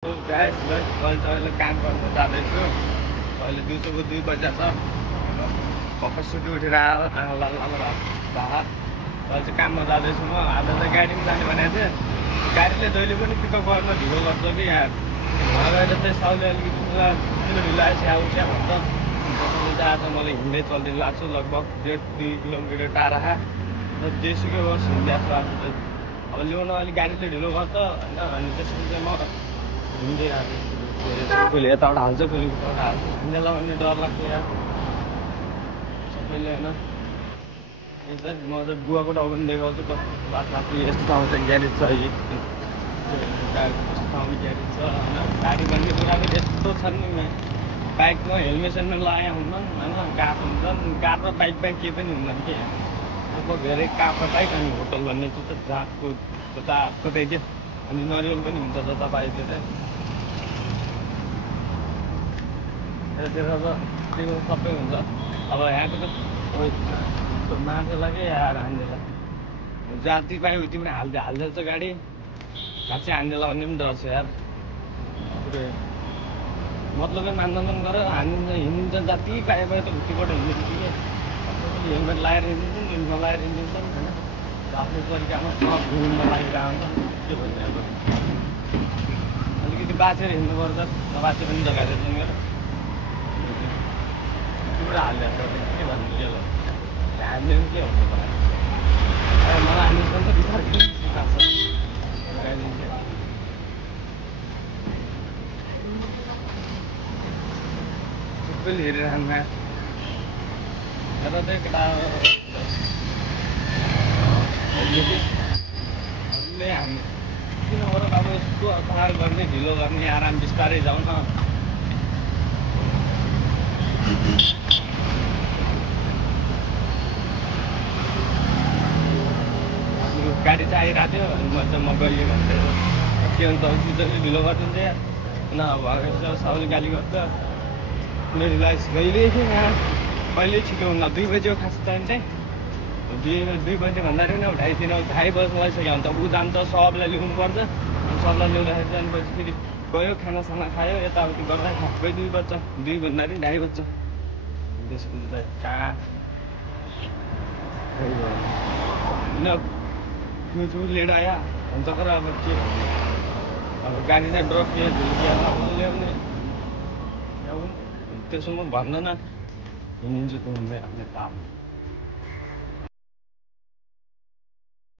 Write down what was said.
Guys अहिले काम गर्न जाँदैछु। अहिले दिउँसोको 2 बजे छ। भर्खर सुति उठेर आएर अहिले चाहिँ काममा जाँदैछु म। आज चाहिँ गाडीमा जाने भनेको थिएँ। गाडीले जहिले पनि पिकअप गर्न ढिलो गर्छ कि यहाँ अहिले चाहिँ साउले अलिकति पुरा ढिलो आएछ आउँछ भन्छ। त्यसैले चाहिँ आज मलाई हिँड्दै चल्दै लाग्छु। लगभग 1.5-2 किलोमिटर टाढा र जेसुकै होस् हिँड्दैछु आज चाहिँ। अब ल्याउन अलिक गाडीले ढिलो गर्छ होइन। अनि त्यसपछि चाहिँ म हिँड्दै आएको। कहिले यताबाट हाल्छ कहिले उताबाट हाल्छ। हिँड्नेलाई पनि डर लाग्छ यार सबैले होइन। यो चाहिँ म चाहिँ बुवाको टाउ पनि देखाउँछु बाटो यस्तो ठाउँ चाहिँ ग्यारेज छ यस्तो ठाउँमा ग्यारेज छ होइन। गाडी भन्ने कुरा पनि यस्तो छ नि बाइकमा हेलमेटमा लगाए हुन्न होइन। कार हुन्छन् कार र बाइक केही पनि हुँदैन कि लगभग धेरै कार र बाइक अनि होटल भन्ने चाहिँ जहाँको कतै क्या अनि नरिवल पनि हुन्छ जता पायो त्यो चाहिँ त्यो सबै हुन्छ। अब यहाँको त मान्छेलाई के आएर हान्नेलाई जति पायो उति पनि हाल्दैछ गाडी खासै हान्नेलाई भन्ने पनि डर छ यार। पुरै मतलबै मान्दैनन् गरेर हानिन्छ हिँडिन्छ जति पायो त उतिबाट हिँडिन्छ कि हेलमेट लगाएर हिँडिन्छन् नलाएर हिँडिन्छन् होइन। आफ्नो तरिकामा सब घुम्न लागिरहेको हुन्छ के भन्ने अब अलिकति बाँचेर हिँड्नुपर्छ नबाँचे पनि जग्गा रहेछ मेरो पुरा हालिरहेको छ के भन्नु के ल हान्ने पनि के हुन्छ मलाई हानिन्छ नि त बिचार किन सिकाएको छ सबैले हेरिरहनु यहाँ र चाहिँ केटा हामी किन गर अब यस्तो असार गर्ने ढिलो गर्ने आराम बिस्तारै जाउँ न। गाडी चाहिँ आइरहेको थियो अनि म गएँ भन्दै के अन्त टिचरले ढिलो गरिदिन्छ या न भएर सबैले गाली गर्छ ढिलो आइस गइरहेको थियो यहाँ कहिले छिटो हुन्न 2 बजी हो खास टाइम चाहिँ 2 बजी भन्दाखेरि नि 2:30 बज्नु लागिसक्यो भने त ऊ जान्छ सबलाई ल्याउनु पर्छ अनि सबलाई ल्याउँदाखेरि जानुपर्छ फेरि गयो खानासाना खायो यताउति गर्दा खप्पै 2 बज्छ 2 भन्दाखेरि 2:30 बज्छ। त्यसपछि चाहिँ कहाँ त्यो लेट आयो हुन्छ तर अब के भन्ने अब गाडी चाहिँ ड्रप के ल्याउने त्यसो म भन्दैन हिँडिन्छु त हुँदै आफ्नो काम।